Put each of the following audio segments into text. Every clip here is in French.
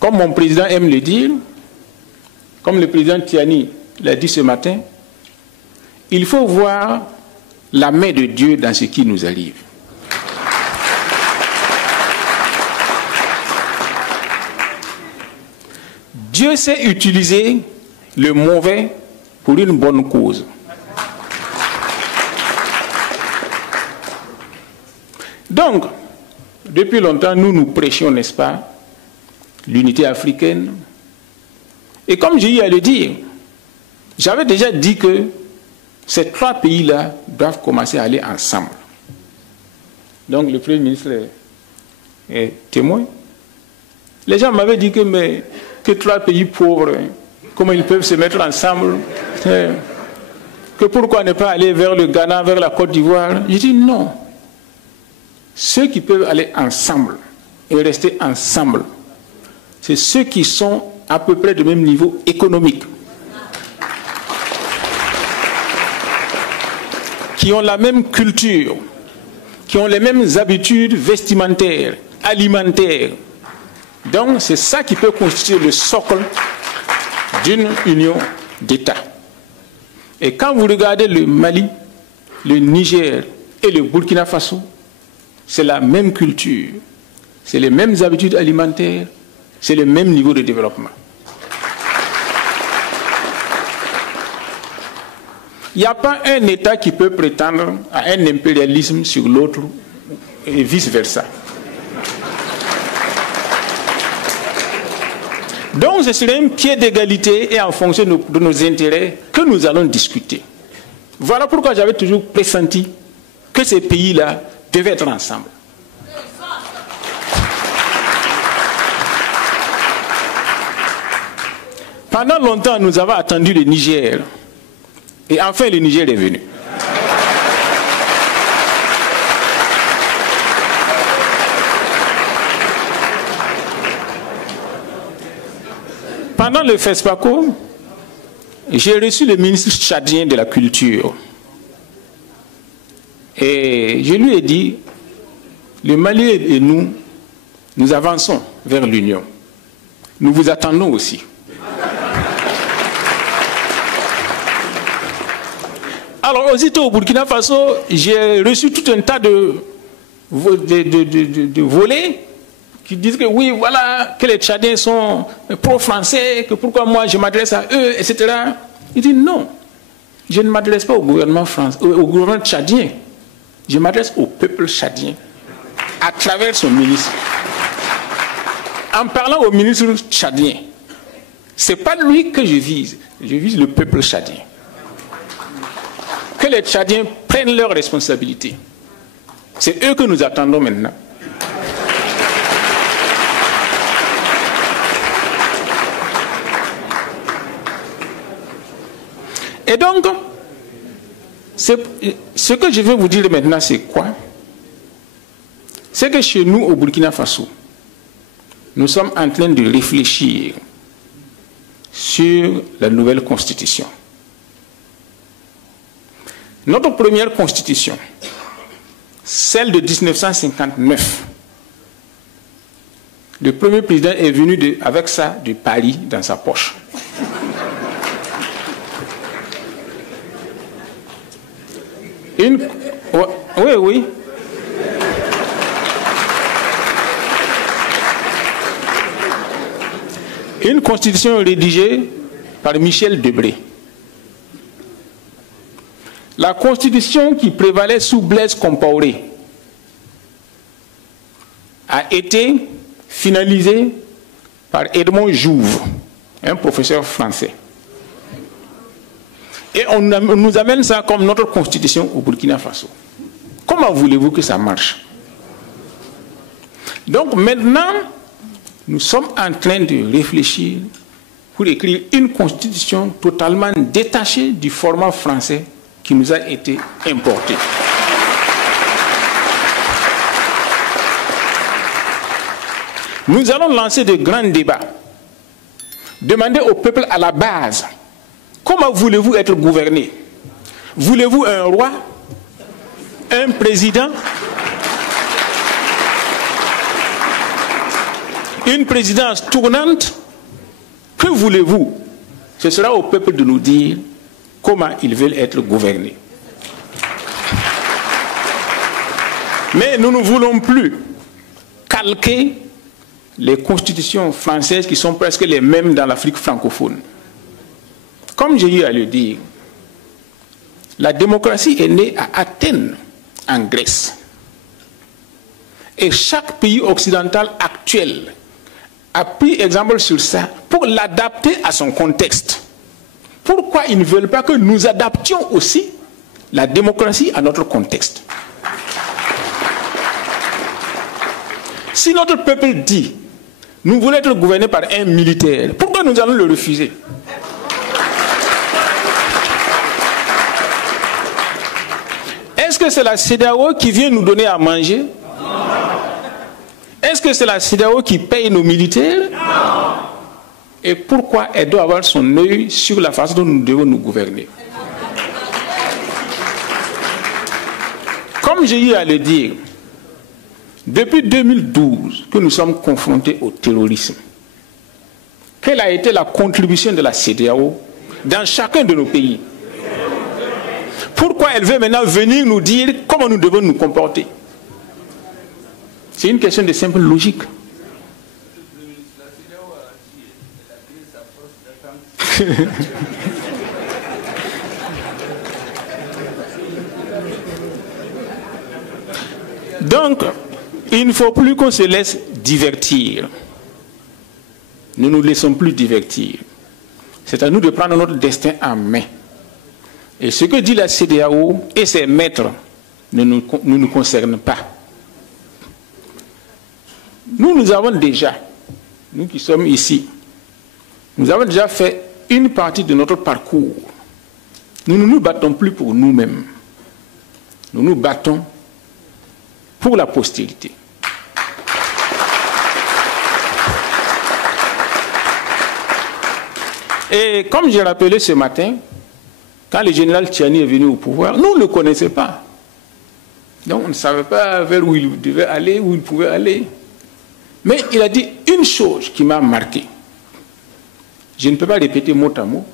comme mon président aime le dire, comme le président Tiani l'a dit ce matin, il faut voir la main de Dieu dans ce qui nous arrive. Dieu sait utiliser le mauvais pour une bonne cause. Donc, depuis longtemps, nous prêchions, n'est-ce pas, l'unité africaine. Et comme j'ai eu à le dire, j'avais déjà dit que ces trois pays-là doivent commencer à aller ensemble. Donc, le Premier ministre est témoin. Les gens m'avaient dit que trois pays pauvres, comment ils peuvent se mettre ensemble, que pourquoi ne pas aller vers le Ghana, vers la Côte d'Ivoire. J'ai dit non. Ceux qui peuvent aller ensemble et rester ensemble, c'est ceux qui sont à peu près du même niveau économique, qui ont la même culture, qui ont les mêmes habitudes vestimentaires, alimentaires. Donc c'est ça qui peut constituer le socle d'une union d'États. Et quand vous regardez le Mali, le Niger et le Burkina Faso, c'est la même culture, c'est les mêmes habitudes alimentaires, c'est le même niveau de développement. Il n'y a pas un État qui peut prétendre à un impérialisme sur l'autre et vice-versa. Donc ce serait un pied d'égalité et en fonction de nos intérêts que nous allons discuter. Voilà pourquoi j'avais toujours pressenti que ces pays-là devaient être ensemble. Pendant longtemps, nous avons attendu le Niger. Et enfin, le Niger est venu. Pendant le FESPACO, j'ai reçu le ministre tchadien de la Culture. Et je lui ai dit, le Mali et nous avançons vers l'union. Nous vous attendons aussi. Alors, aussitôt au Burkina Faso, j'ai reçu tout un tas de volets qui disent que oui, voilà, que les Tchadiens sont pro-français, que pourquoi moi je m'adresse à eux, etc. Il dit non, je ne m'adresse pas au gouvernement français, au gouvernement tchadien. Je m'adresse au peuple tchadien à travers son ministre. En parlant au ministre tchadien, ce n'est pas lui que je vise le peuple tchadien. Que les Tchadiens prennent leurs responsabilités. C'est eux que nous attendons maintenant. Et donc, ce que je vais vous dire maintenant, c'est quoi? C'est que chez nous, au Burkina Faso, nous sommes en train de réfléchir sur la nouvelle constitution. Notre première constitution, celle de 1959, le premier président est venu avec ça de Paris dans sa poche. Oui. Une constitution rédigée par Michel Debré. La constitution qui prévalait sous Blaise Compaoré a été finalisée par Edmond Jouve, un professeur français. Et on nous amène ça comme notre constitution au Burkina Faso. Comment voulez-vous que ça marche? Donc maintenant, nous sommes en train de réfléchir pour écrire une constitution totalement détachée du format français qui nous a été importé. Nous allons lancer de grands débats. Demander au peuple à la base, comment voulez-vous être gouverné? Voulez-vous un roi? Un président? une présidence tournante, que voulez-vous? Ce sera au peuple de nous dire comment ils veulent être gouvernés. Mais nous ne voulons plus calquer les constitutions françaises qui sont presque les mêmes dans l'Afrique francophone. Comme j'ai eu à le dire, la démocratie est née à Athènes, en Grèce. Et chaque pays occidental actuel a pris exemple sur ça pour l'adapter à son contexte. Pourquoi ils ne veulent pas que nous adaptions aussi la démocratie à notre contexte? Si notre peuple dit « nous voulons être gouvernés par un militaire », pourquoi nous allons le refuser? Est-ce que c'est la CEDEAO qui vient nous donner à manger? Est-ce que c'est la CEDEAO qui paye nos militaires? Et pourquoi elle doit avoir son œil sur la façon dont nous devons nous gouverner? Comme j'ai eu à le dire, depuis 2012 que nous sommes confrontés au terrorisme, quelle a été la contribution de la CEDEAO dans chacun de nos pays? Pourquoi elle veut maintenant venir nous dire comment nous devons nous comporter? C'est une question de simple logique. Donc, il ne faut plus qu'on se laisse divertir. Nous ne nous laissons plus divertir. C'est à nous de prendre notre destin en main. Et ce que dit la CEDEAO et ses maîtres ne nous concerne pas. Nous avons déjà, nous qui sommes ici, nous avons déjà fait une partie de notre parcours. Nous ne nous battons plus pour nous-mêmes. Nous nous battons pour la postérité. Et comme j'ai rappelé ce matin, quand le général Tiani est venu au pouvoir, nous ne le connaissions pas. Donc on ne savait pas vers où il devait aller, où il pouvait aller. Mais il a dit une chose qui m'a marqué. Je ne peux pas répéter mot à mot.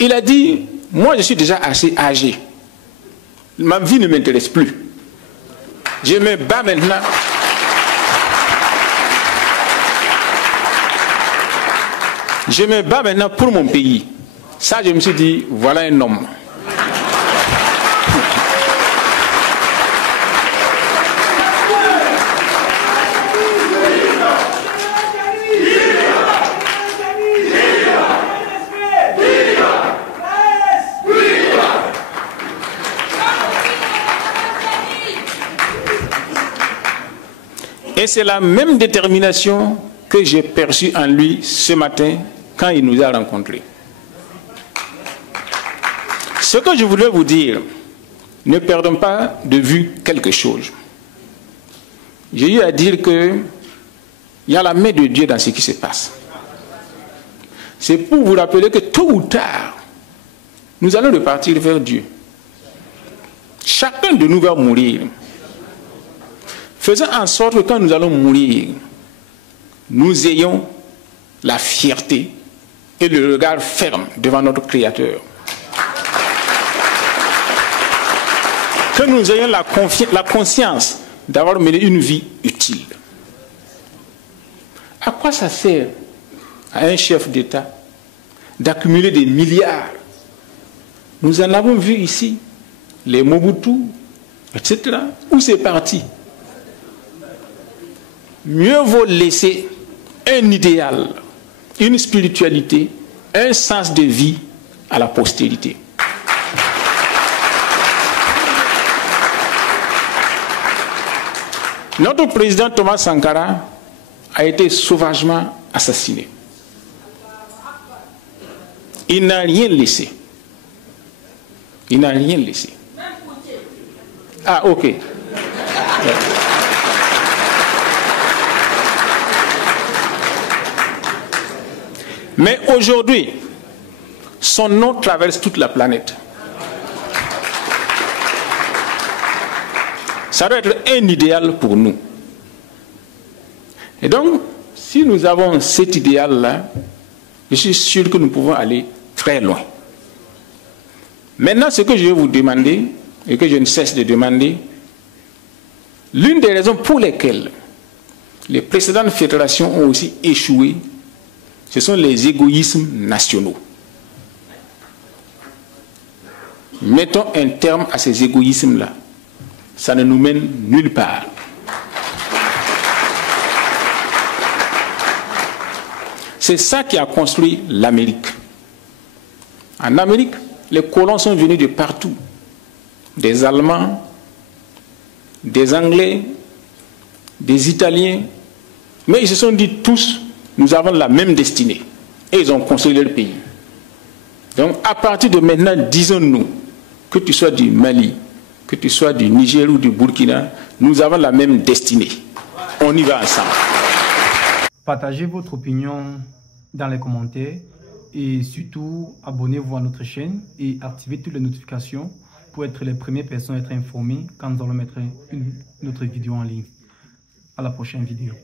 Il a dit, moi je suis déjà assez âgé. Ma vie ne m'intéresse plus. Je me bats maintenant. Je me bats maintenant pour mon pays. Ça, je me suis dit, voilà un homme. Et c'est la même détermination que j'ai perçue en lui ce matin quand il nous a rencontrés. Ce que je voulais vous dire, ne perdons pas de vue quelque chose. J'ai eu à dire qu'il y a la main de Dieu dans ce qui se passe. C'est pour vous rappeler que tôt ou tard, nous allons repartir vers Dieu. Chacun de nous va mourir. Faisons en sorte que quand nous allons mourir, nous ayons la fierté et le regard ferme devant notre Créateur. Que nous ayons la conscience d'avoir mené une vie utile. À quoi ça sert à un chef d'État d'accumuler des milliards? Nous en avons vu ici, les Mobutu, etc. Où c'est parti? Mieux vaut laisser un idéal, une spiritualité, un sens de vie à la postérité. Notre président Thomas Sankara a été sauvagement assassiné. Il n'a rien laissé. Il n'a rien laissé. Ah, ok. Mais aujourd'hui, son nom traverse toute la planète. Ça doit être un idéal pour nous. Et donc, si Si nous avons cet idéal-là, je suis sûr que nous pouvons aller très loin. Maintenant, ce que je vais vous demander, et que je ne cesse de demander, l'une des raisons pour lesquelles les précédentes fédérations ont aussi échoué, ce sont les égoïsmes nationaux. Mettons un terme à ces égoïsmes-là. Ça ne nous mène nulle part. C'est ça qui a construit l'Amérique. En Amérique, les colons sont venus de partout. Des Allemands, des Anglais, des Italiens. Mais ils se sont dit tous, nous avons la même destinée. Et ils ont construit leur pays. Donc à partir de maintenant, disons-nous, que tu sois du Mali, que tu sois du Niger ou du Burkina, nous avons la même destinée. On y va ensemble. Partagez votre opinion dans les commentaires et surtout abonnez-vous à notre chaîne et activez toutes les notifications pour être les premières personnes à être informées quand nous allons mettre une autre vidéo en ligne. À la prochaine vidéo.